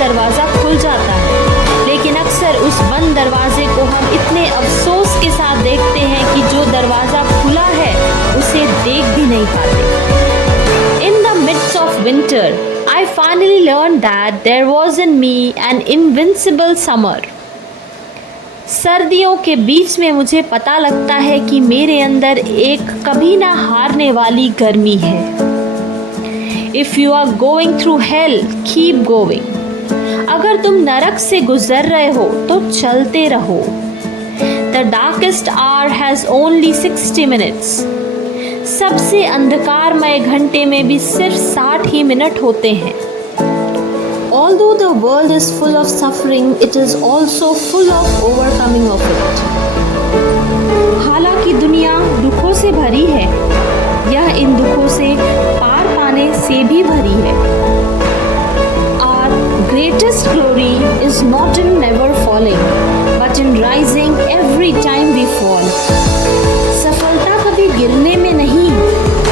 दरवाज़ा खुल जाता है, लेकिन अक्सर उस बंद दरवाजे को हम इतने अफसोस के साथ देखते हैं कि जो दरवाज़ा खुला है उसे देख भी नहीं पाते। In the midst of winter, I finally learned that there was in me an invincible summer. सर्दियों के बीच में मुझे पता लगता है कि मेरे अंदर एक कभी ना हारने वाली गर्मी है। If you are going through hell, keep going. अगर तुम नरक से गुजर रहे हो तो चलते रहो। The darkest hour has only 60 minutes. सबसे अंधकारमय घंटे में भी सिर्फ 60 ही मिनट होते हैं। Although the world is full of suffering, it is also full of overcoming of it. हालांकि दुनिया दुखों से भरी है, यह इन दुखों से पार पाने से भी भरी है। Our greatest glory is not in never falling, but in rising every time we fall. सफलता कभी गिरने में नहीं,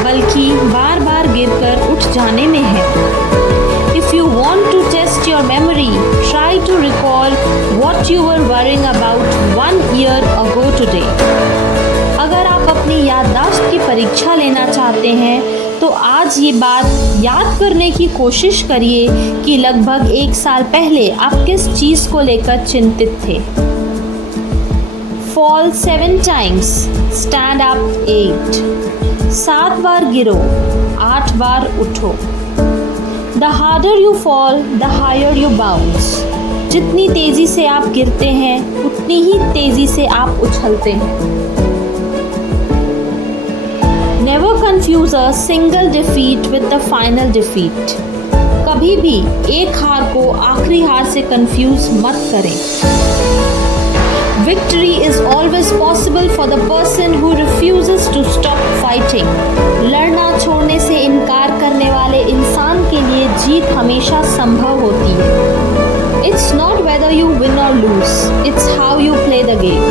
बल्कि बार बार गिरकर उठ जाने में है। If you want to test your memory, try to recall what you were worrying about 1 year ago today. अगर आप अपनी याददाश्त की परीक्षा लेना चाहते हैं तो आज ये बात याद करने की कोशिश करिए कि लगभग 1 साल पहले आप किस चीज़ को लेकर चिंतित थे। Fall 7 times, stand up 8. 7 बार गिरो, 8 बार उठो। The harder you fall, the higher you bounce. जितनी तेजी से आप गिरते हैं, उतनी ही तेजी से आप उछलते हैं। Never confuse a single defeat with the final defeat. कभी भी एक हार को आखिरी हार से कंफ्यूज मत करें। Victory is always possible for the person who refuses to stop fighting. लड़ना छोड़ने से इनकार करने वाले इंसान के लिए जीत हमेशा संभव होती है। It's not whether you win or lose, it's how you play the game.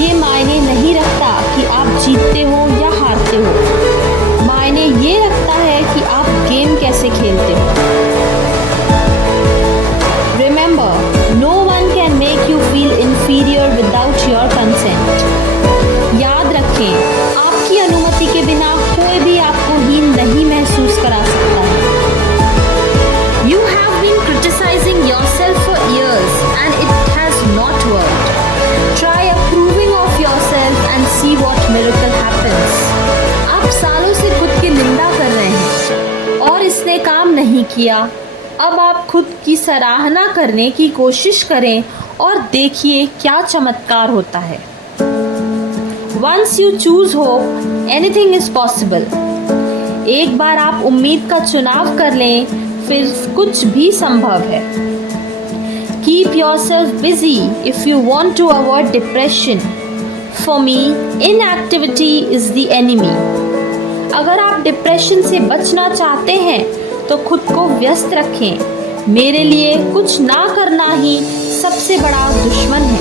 ये मायने नहीं रखता कि आप जीतते हो या हारते हो, मायने ये रखता है कि आप गेम कैसे खेलते हो। Remember, no one can make you feel inferior without your consent. याद रखें, आपकी अनुमति के बिना कोई भी आपको हीन नहीं महसूस करा सकता है। You have been criticizing yourself for years and it has not worked. Try approving of yourself and see what miracle happens. आप सालों से खुद की निंदा कर रहे हैं और इसने काम नहीं किया। अब आप खुद की सराहना करने की कोशिश करें और देखिए क्या चमत्कार होता है। Once you choose hope, anything is possible. एक बार आप उम्मीद का चुनाव कर लें, फिर कुछ भी संभव है। Keep yourself busy if you want to avoid depression. For me, inactivity is the enemy. अगर आप डिप्रेशन से बचना चाहते हैं तो खुद को व्यस्त रखें। मेरे लिए कुछ ना करना ही सबसे बड़ा दुश्मन है।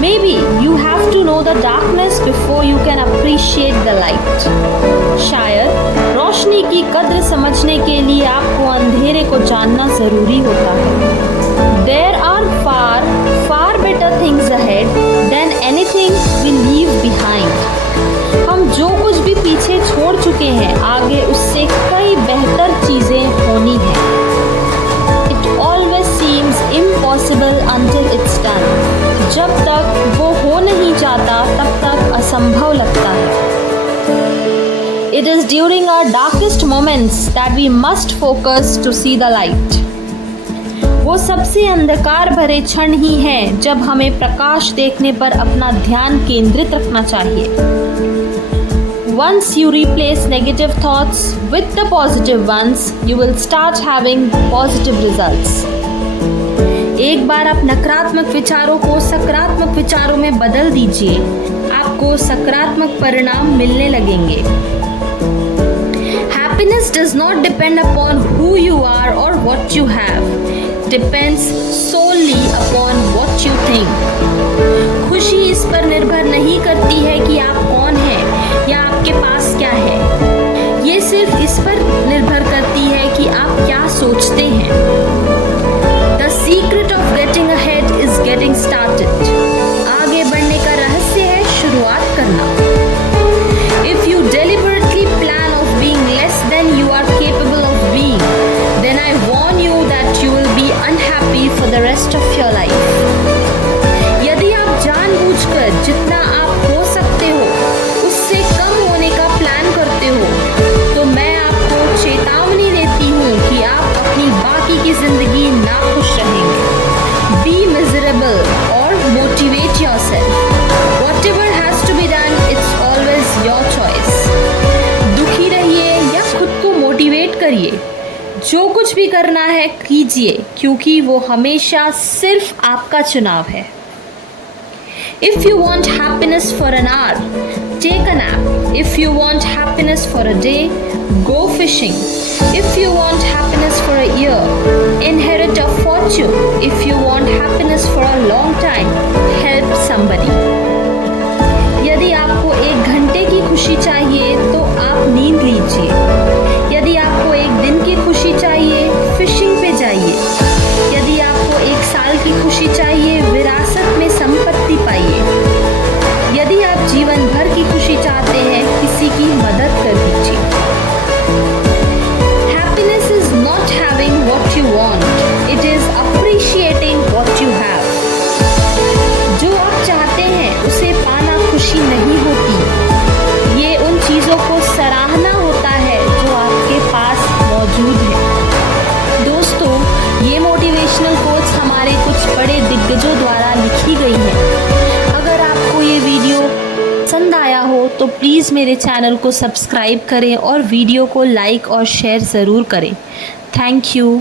Maybe you have to know the darkness before you can appreciate the light. शायद रोशनी की कद्र समझने के लिए आपको अंधेरे को जानना जरूरी होता है। There are far better things ahead than anything we leave behind. हम जो कुछ भी पीछे छोड़ चुके हैं, आगे उससे कई बेहतर चीजें होनी हैं। It always seems impossible until it's done. जब तक वो हो नहीं जाता तब तक असंभव लगता है। It is during our darkest moments that we must focus to see the light. वो सबसे अंधकार भरे क्षण ही हैं जब हमें प्रकाश देखने पर अपना ध्यान केंद्रित रखना चाहिए। Once you replace negative thoughts with the positive ones, you will start having positive results. एक बार आप नकारात्मक विचारों को सकारात्मक विचारों में बदल दीजिए, आपको सकारात्मक परिणाम मिलने लगेंगे। Happiness does not depend upon who you are or what you have. Depends solely upon what you think. खुशी इस पर निर्भर नहीं करती है कि आप कौन हैं या आपके पास क्या है। ये सिर्फ इस पर निर्भर करती है कि आप क्या सोचते हैं। The secret of getting ahead is getting started. आगे बढ़ने का रहस्य है शुरुआत करना। If you deliberately plan of being less than you are capable of being, then I warn you that you will be unhappy for the rest of your life. यदि आप जानबूझकर जितना आप हो सकते हो उससे कम होने का प्लान करते हो, तो मैं आपको चेतावनी देती हूँ कि आप अपनी बाकी की जिंदगी नाखुश रहेंगे। Be miserable or motivate yourself. Whatever has to be done, it's always your choice. दुखी रहिए या खुद को मोटिवेट करिए, जो कुछ भी करना है कीजिए, क्योंकि वो हमेशा सिर्फ आपका चुनाव है। If you want happiness for an hour, take a nap. If you want happiness for a day, go fishing. If you want happiness for a year, inherit a fortune. If you want happiness for a long time, help somebody. यदि आपको 1 घंटे की खुशी चाहिए तो आप नींद लीजिए। यदि आपको 1 दिन की खुशी चाहिए, फिशिंग पे जाइए। यदि आपको 1 साल की खुशी चाहिए, विरासत में संपत्ति पाइए। यदि आप जीवन भर की खुशी चाहते हैं, किसी की मदद कर दीजिए। Happiness is not having what you want, it is appreciating what you have. जो आप चाहते हैं उसे पाना खुशी नहीं होती, ये उन चीज़ों को सराहना होता है जो आपके पास मौजूद है। दोस्तों, ये मोटिवेशनल कोट्स हमारे कुछ बड़े दिग्गजों द्वारा लिखी गई है। अगर आपको ये वीडियो पसंद आया हो तो प्लीज़ मेरे चैनल को सब्सक्राइब करें और वीडियो को लाइक और शेयर ज़रूर करें। Thank you.